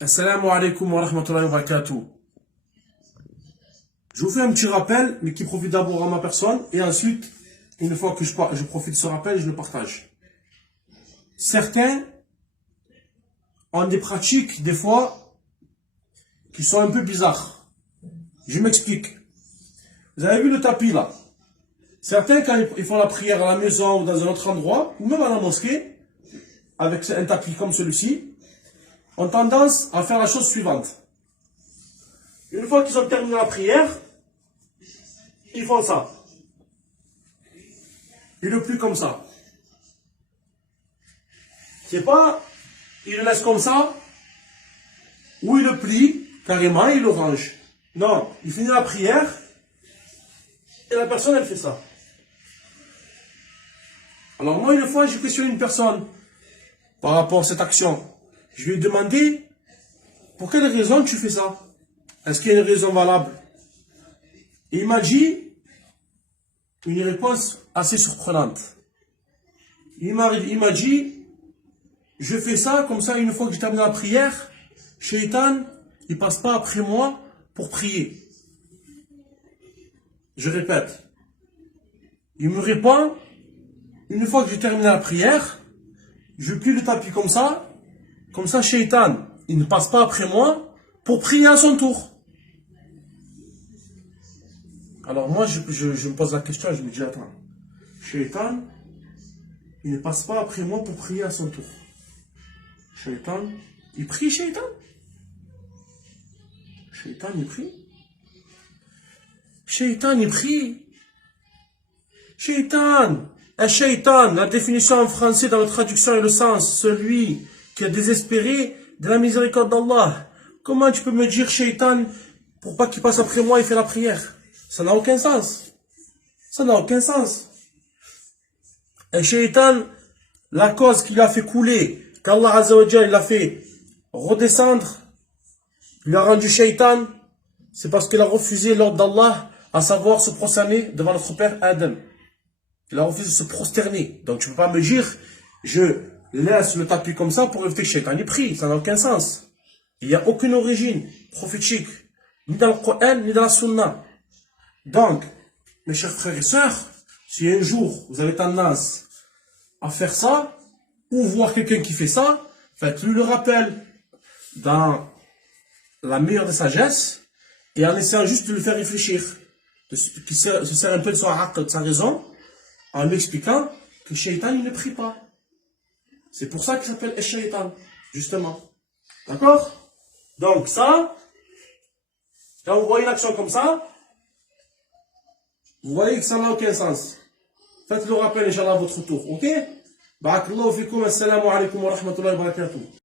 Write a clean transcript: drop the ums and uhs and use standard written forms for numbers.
Assalamu alaikum wa rahmatullahi wa barakatuh. Je vous fais un petit rappel, mais qui profite d'abord à ma personne, et ensuite, une fois que je profite de ce rappel, je le partage. Certains ont des pratiques, des fois, qui sont un peu bizarres. Je m'explique. Vous avez vu le tapis là? Certains, quand ils font la prière à la maison ou dans un autre endroit, ou même à la mosquée, avec un tapis comme celui-ci, ont tendance à faire la chose suivante. Une fois qu'ils ont terminé la prière, ils font ça. Ils le plient comme ça. C'est pas, ils le laissent comme ça, ou ils le plient carrément et ils le rangent. Non, il finit la prière, et la personne, elle fait ça. Alors moi, une fois, j'ai questionné une personne par rapport à cette action. Je lui ai demandé, pour quelle raison tu fais ça? Est-ce qu'il y a une raison valable? Et il m'a dit une réponse assez surprenante. Il m'a dit, je fais ça, comme ça, une fois que j'ai terminé la prière, Shaitan, il passe pas après moi pour prier. Je répète. Il me répond, une fois que j'ai terminé la prière, je plie le tapis comme ça, Shaitan, il ne passe pas après moi pour prier à son tour. Alors moi, je me pose la question, je me dis, attends, Shaitan, il ne passe pas après moi pour prier à son tour. Shaitan, il prie, Shaitan? Shaitan, il prie? Shaitan, il prie? Shaitan, un shaitan, la définition en français dans la traduction et le sens, celui qui est désespéré de la miséricorde d'Allah. Comment tu peux me dire shaitan pour pas qu'il passe après moi et fait la prière? Ça n'a aucun sens. Ça n'a aucun sens. Un shaitan, la cause qui l'a fait couler, qu'Allah Azza wa Jalla l'a fait redescendre, lui a rendu shaitan, c'est parce qu'il a refusé l'ordre d'Allah, à savoir se prosterner devant notre père Adam. Il a refusé de se prosterner. Donc tu ne peux pas me dire, je laisse le tapis comme ça pour éviter que Shaitan y prie. Ça n'a aucun sens. Il n'y a aucune origine prophétique, ni dans le Coran, ni dans la Sunna. Donc, mes chers frères et sœurs, si un jour vous avez tendance à faire ça, ou voir quelqu'un qui fait ça, faites-lui le rappel dans la meilleure des sagesses, et en essayant juste de le faire réfléchir, qu'il se sert un peu de son aql, de sa raison, en lui expliquant que Shaitan, il ne prie pas. C'est pour ça qu'il s'appelle Shaitan, justement. D'accord? Donc ça, quand vous voyez une action comme ça, vous voyez que ça n'a aucun sens. Faites le rappel, Inch'Allah, à votre tour, ok? Barakallahu fikum, assalamu alaikum wa rahmatullahi wa barakatuh.